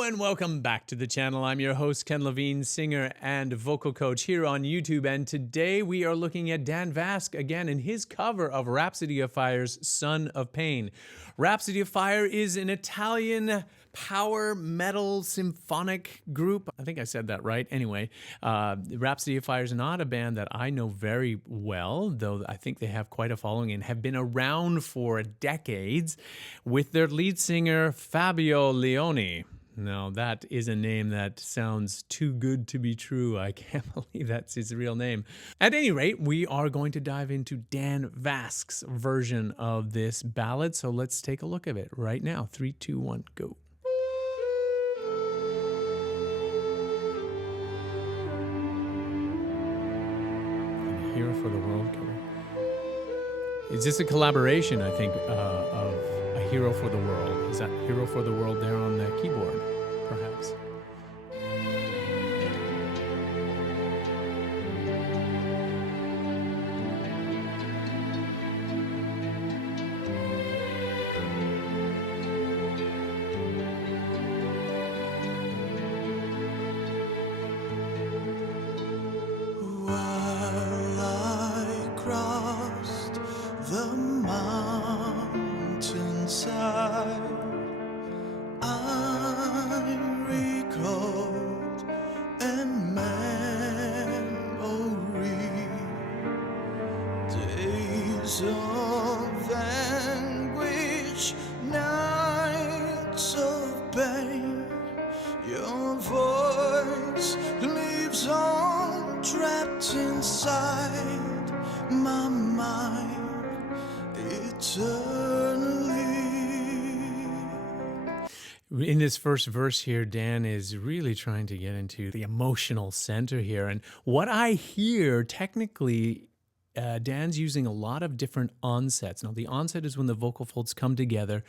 Hello and welcome back to the channel. I'm your host, Ken Lavigne, singer and vocal coach here on YouTube. And today we are looking at Dan VASC again in his cover of Rhapsody of Fire's Son of Pain. Rhapsody of Fire is an Italian power metal symphonic group. I think I said that right. Anyway, Rhapsody of Fire is not a band that I know very well, though I think they have quite a following and have been around for decades with their lead singer, Fabio Leone. Now, that is a name that sounds too good to be true. I can't believe that's his real name. At any rate, we are going to dive into Dan VASC's version of this ballad. So let's take a look at it right now. 3, 2, 1, go. Hero for the World cover. Is this a collaboration, I think, of A Hero for the World? Is that Hero for the World there on the keyboard, perhaps? The mountainside, I recalled in memory days of anguish, nights of pain. Your voice lives on, trapped inside my mind eternally. In this first verse here, Dan is really trying to get into the emotional center here. And what I hear, technically, Dan's using a lot of different onsets. Now, the onset is when the vocal folds come together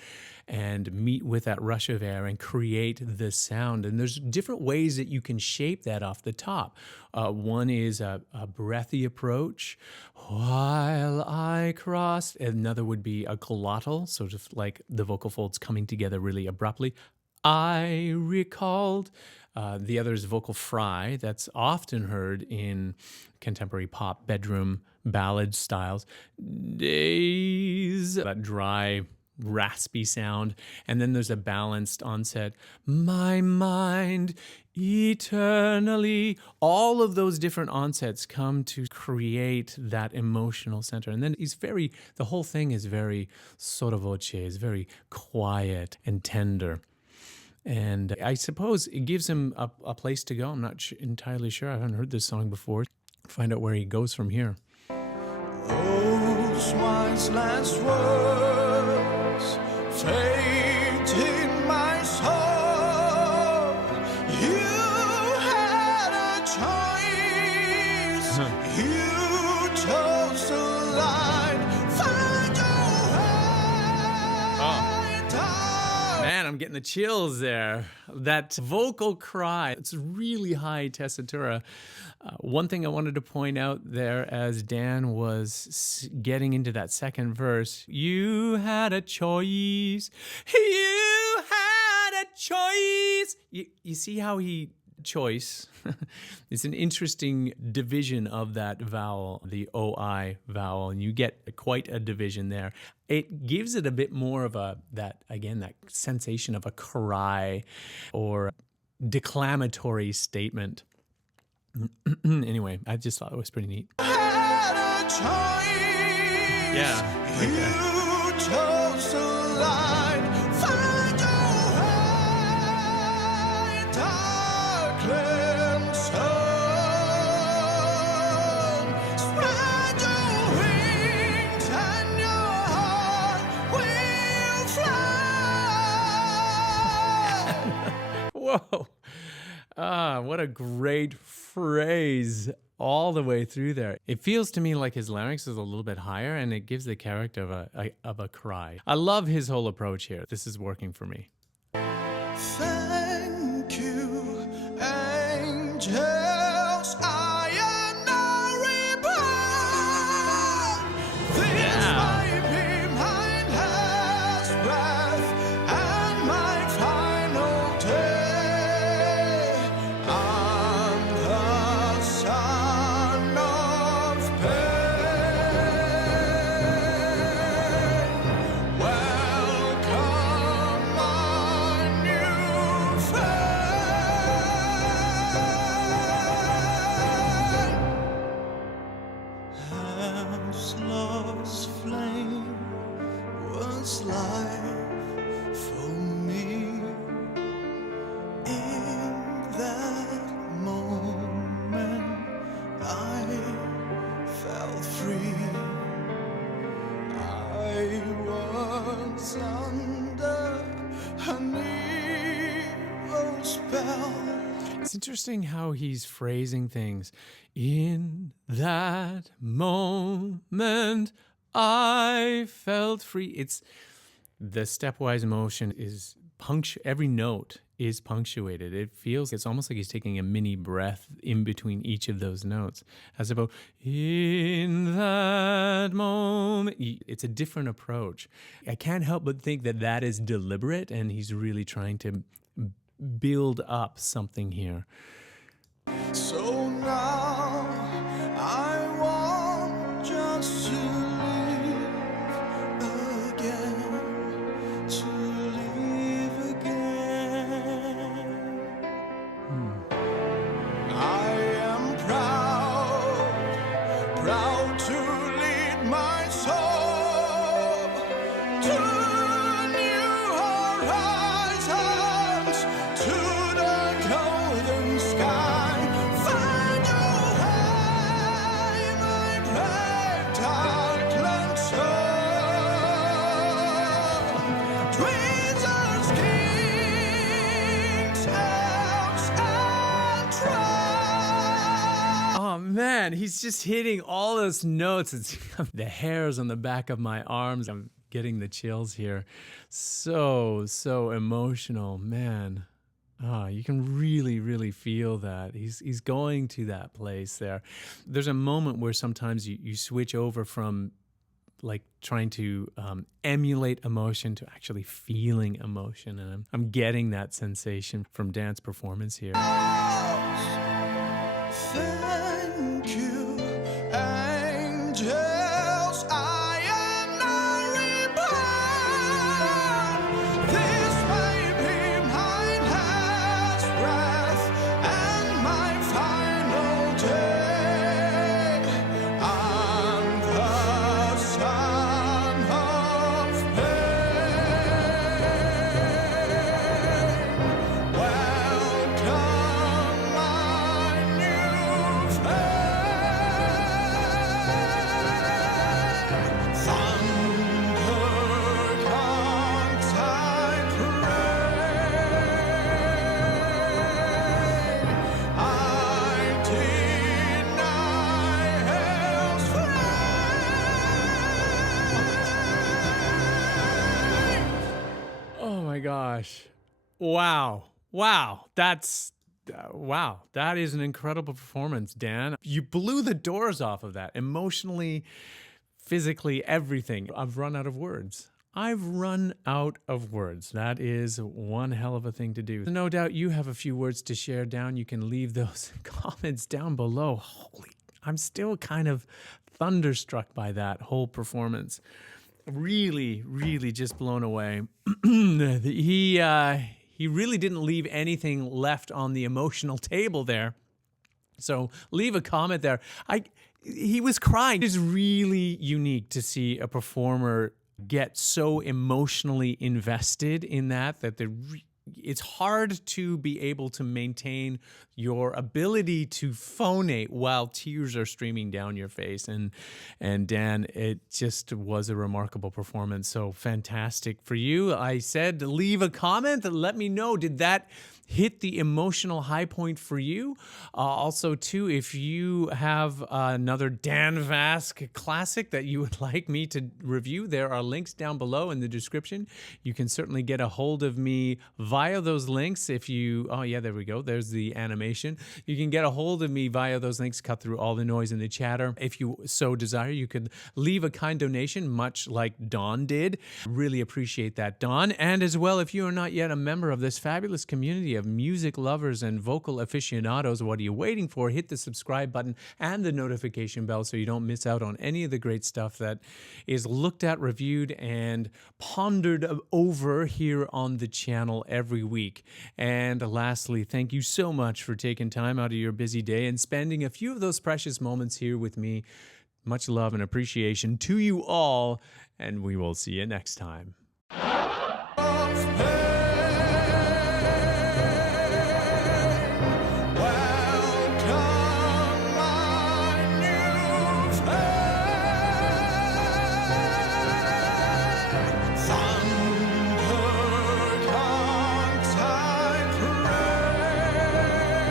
and meet with that rush of air and create the sound. And there's different ways that you can shape that off the top. One is a breathy approach, while I crossed. Another would be a glottal, sort of like the vocal folds coming together really abruptly. I recalled. The other is vocal fry. That's often heard in contemporary pop bedroom ballad styles. Days, that dry, raspy sound. And then there's a balanced onset. My mind eternally. All of those different onsets come to create that emotional center. And then the whole thing is very sotto voce, is very quiet and tender. And I suppose it gives him a place to go. I'm not entirely sure. I haven't heard this song before. Find out where he goes from here. Those wise last words fade in my soul. You had a choice. You chose to lie. Find your way. Man, I'm getting the chills there. That vocal cry, it's really high tessitura. One thing I wanted to point out there as Dan was getting into that second verse, you had a choice. You had a choice. You see how he choice. It's an interesting division of that vowel, the OI vowel, and you get quite a division there. It gives it a bit more of that sensation of a cry or declamatory statement. Anyway, I just thought it was pretty neat. Had a choice. Yeah. Right you there. chose to lie. Find your way. Dark crimson. Spread your wings and your heart will fly. Whoa. What a great phrase all the way through there. It feels to me like his larynx is a little bit higher and it gives the character of a cry. I love his whole approach here. This is working for me. Thank you, angels. I am now reborn. This might be my last breath and my final day. spell. It's interesting how he's phrasing things. In that moment, I felt free. It's the stepwise motion is every note is punctuated. It feels, it's almost like he's taking a mini breath in between each of those notes. As opposed, in that moment, it's a different approach. I can't help but think that that is deliberate and he's really trying to build up something here. So now I want just to live again, to live again. I am proud to lead my soul to new horizons, to the golden sky. Find your way, my brave darkland soul. Tweezers, kings, elves, and trolls. Oh man, he's just hitting all those notes. It's the hairs on the back of my arms. I'm getting the chills here. So emotional, man. You can really feel that. He's going to that place there. There's a moment where sometimes you switch over from like trying to emulate emotion to actually feeling emotion. And I'm getting that sensation from Dan's performance here. Thank you, angels. I am now reborn. This may be my last breath and my final day. I'm the son of pain. Welcome, my new friend. Thunder comes, I pray. I deny hell's flame. Oh my gosh. Wow. That's wow. That is an incredible performance, Dan. You blew the doors off of that. Emotionally, physically, everything. I've run out of words. That is one hell of a thing to do. No doubt you have a few words to share down. You can leave those comments down below. I'm still kind of thunderstruck by that whole performance. Really just blown away. He really didn't leave anything left on the emotional table there. So leave a comment there. He was crying. It's really unique to see a performer get so emotionally invested in that it's hard to be able to maintain your ability to phonate while tears are streaming down your face. And Dan, it just was a remarkable performance. So fantastic for you. I said leave a comment and let me know, did that hit the emotional high point for you? Also, too, if you have another Dan VASC classic that you would like me to review, there are links down below in the description. You can certainly get a hold of me via those links. If you, oh yeah, there we go. There's the animation. You can get a hold of me via those links, cut through all the noise and the chatter. If you so desire, you could leave a kind donation, much like Dawn did. Really appreciate that, Dawn. And as well, if you are not yet a member of this fabulous community of music lovers and vocal aficionados, what are you waiting for? Hit the subscribe button and the notification bell so you don't miss out on any of the great stuff that is looked at, reviewed, and pondered over here on the channel every week. And lastly, thank you so much for taking time out of your busy day and spending a few of those precious moments here with me. Much love and appreciation to you all, and we will see you next time. Of